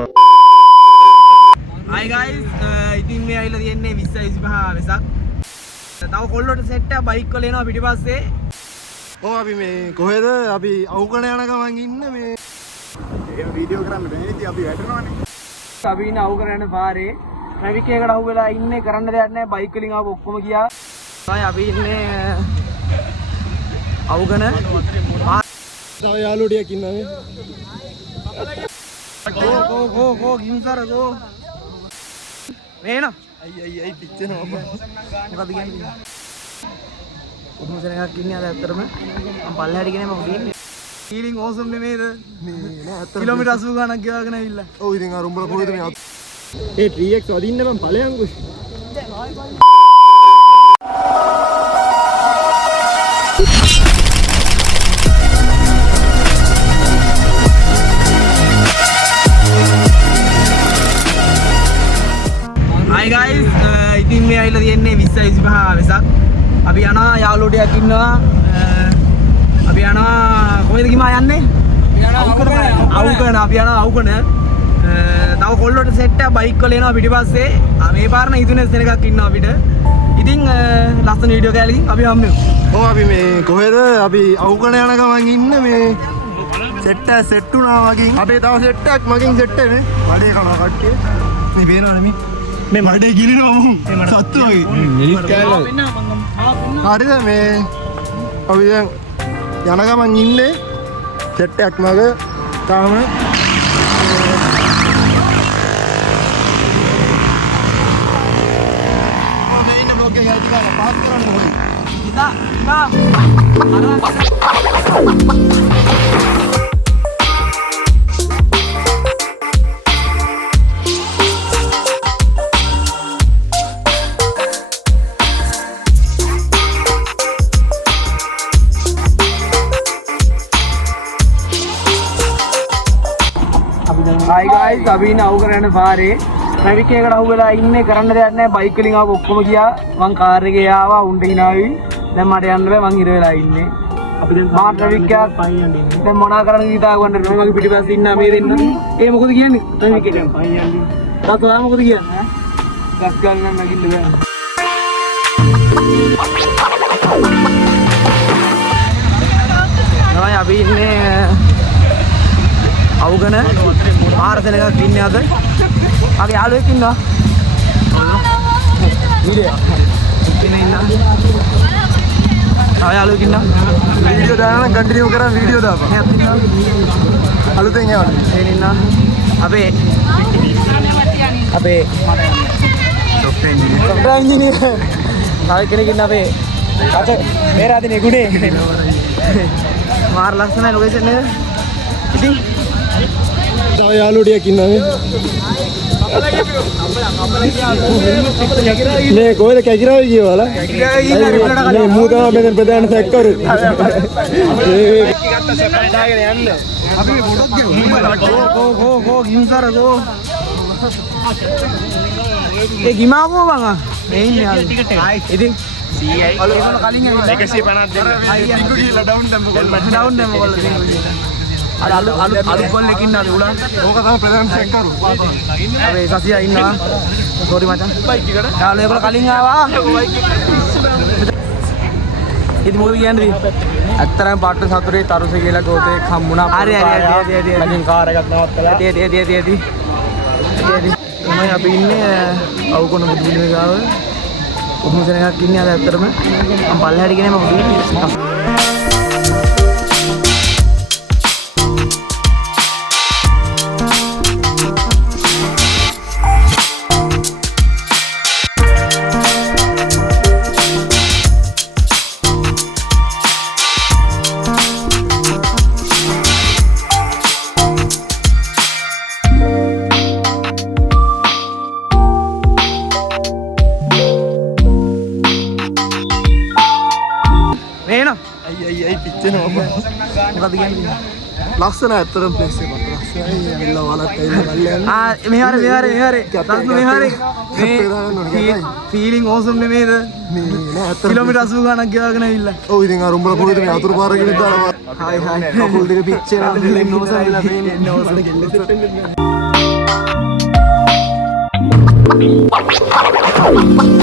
Hi guys, ඉතින් මේ ඇවිල්ලා තියෙන්නේ 2025 වෙසක්. තව කොල්ලොට සෙට් එක බයික් වල එනවා පිටිපස්සේ. ඔව් අපි මේ කොහෙද අපි අවුකණ යන ගමන් ඉන්න මේ ඒක වීඩියෝ කරන්න බැහැ ඉතින් අපි වැටෙනවානේ. අපි ඉන්නේ අවුකණ යන පාරේ. ට්‍රැෆික් එකකට අහු වෙලා ඉන්නේ කරන්න දෙයක් නැහැ. බයික් වලින් ආව ඔක්කොම ගියා. තමයි අපි ඉන්නේ අවුකණ තව යාළුවෝ ටිකක් ඉන්නවා මේ. Go, ගින්සර go. මේන. අයි පිච්චෙනවා මම. මොකද කියන්නේ? කොහොමද එකක් ඉන්නේ අද ඇත්තටම මම පල්ලෙහාට ගෙනේ මොකද ඉන්නේ? ෆීලිං ඕසම් නෙමෙයිද? මේ නෑ ඇත්තටම කිලෝමීටර් 80 ගණක් ගෙවාගෙන ඇවිල්ලා. ඔව් ඉතින් අර උඹලා කොහෙද මේ ඒ 3x වදින්න මම ඵලයන්කෝ. Hi guys, ඉතින් මේ ඇවිල්ලා තියෙන්නේ 2025 වෙසක්. අපි යනවා යාළුවෝ ටිකක් ඉන්නවා. අපි යනවා කොහෙද ගිමා යන්නේ? අවුකණ අපි යනවා අවුකණ. තව කොල්ලොට සෙට් එක බයික් වල එනවා පිටිපස්සේ. මේ පාරන ඉතුනේ සෙනගක් ඉන්නවා අපිට. ඉතින් ලස්සන වීඩියෝ කෑලකින් අපි හම්බෙමු. ඔව් අපි මේ කොහෙද අපි අවුකණ යන ගමන් ඉන්න මේ සෙට් වුණා මගින්. අපේ තව සෙට් එකක් මගින් සෙට් එකනේ. වැඩේ කරනවා කට්ටිය. මේ බේරවනේ මේ. මේ මඩේ ගිලිනවා මම. සත්තු වගේ. නිලිස් කෑල්ල. හරිද මේ අපි දැන් යන ගමන් ඉන්නේ සෙට් එකක් මග තාම Hi guys, අපි ඉන්නේ අවුකණ යන පාරේ. ට්‍රැෆික් එකකට අහු වෙලා ඉන්නේ කරන්න දෙයක් නැහැ. බයික් වලින් ආව ඔක්කොම ගියා. මං කාර් එකේ ආවා උන්ට හිනාවි. දැන් මට යන්න බෑ මං හිර වෙලා ඉන්නේ. අපි දැන් මහා ට්‍රැෆික් එකක් පයින් යන්නේ. දැන් මොනා කරන්නද හිතා ගන්න මම මගේ පිටිපස්සේ ඉන්න මේ දෙන්න. ඒ මොකද කියන්නේ? ට්‍රැෆික් එකෙන් පයින් යන්නේ. තාත්තා මොකද කියන්නේ? ගස් ගන්න නැගින්න බෑ. නෑ අපි ඉන්නේ අවුකණ පාර දෙනකක් ඉන්නේ අද. අපි යාළුවෙක් ඉන්නවා. වීඩියෝ. ඉන්නේ ඉන්නවා. ආ යාළුවෙක් ඉන්නවා. වීඩියෝ දාන්න කන්ටිනියු කරන් වීඩියෝ දාපන්. අලුතෙන් යවන්න. එන්න ඉන්නවා. අපේ සොෆ්ට්වෙයාර් ඉංජිනේර්. තව කෙනෙක් ඉන්න අපේ අත මේරාදිනේ ගුණේ. මාර ලස්සනයි ලොකේෂන් එක. ඉතින් තව යාළුවෝ ටිකක් ඉන්නවා මේ. මේ කොහෙද කැකිරාවේ ගියවල? මේ මූ තමයි මෙතන ප්‍රධාන සැක්කරු. අපි මේ පොඩක් ගියෝ. go ගින්සර go. ඒ ගිමාවෝ බං. මේ ඉන්නේ යාළුවෝ. ඉතින් CI කලින් 150 දෙන්න. ඩිංගු ගිහලා ඩවුන් දැම්ම කොල්ල. අලුත් කොල්ලෙක් ඉන්නවා උලා. ඕක තමයි ප්‍රධාන සැක්කරු. අපේ සසියා ඉන්නවා. සෝරි මචං. බයික් එකට. යාළුවෝ ඒගොල්ලෝ කලින් ආවා. ඉතින් මොකද කියන්නේ? ඇත්තරම පාට සතුරේ තරුසේ කියලා ගෝතේ හම්බුණා. හරි. මගෙන් කාර් එකක් නවත්තලා. ඇති. තමයි අපි ඉන්නේ අවුකොන බුදුබිලේ ගාව. කොහොමද එකක් ඉන්නේ අද ඇත්තරම මම පල්ලෙහාට ගෙනේ මොකද ඉන්නේ? අයි පිච්චෙනවා මම. මොකද කියන්නේ? ලස්සන ඇත්තටම ප්ලේස් එක මත ලස්සනයි. ඇවිල්ලා වලත් ඇවිල්ලා මල්ලයන්. මෙහාර. මේ ෆීලිං ඕසම් නෙමෙයිද? මේ නෑ ඇත්තටම කිලෝමීටර් 80 ගණක් ගෙවාගෙන ඇවිල්ලා. ඔව් ඉතින් අර උඹලා කොහෙද මේ අතුරු පාර ගෙනිත් දාලා. හයි කකුල් දෙක පිච්චෙනවා. නෝසම් වෙලා පේන්නේ. නෝසම් ගන්න.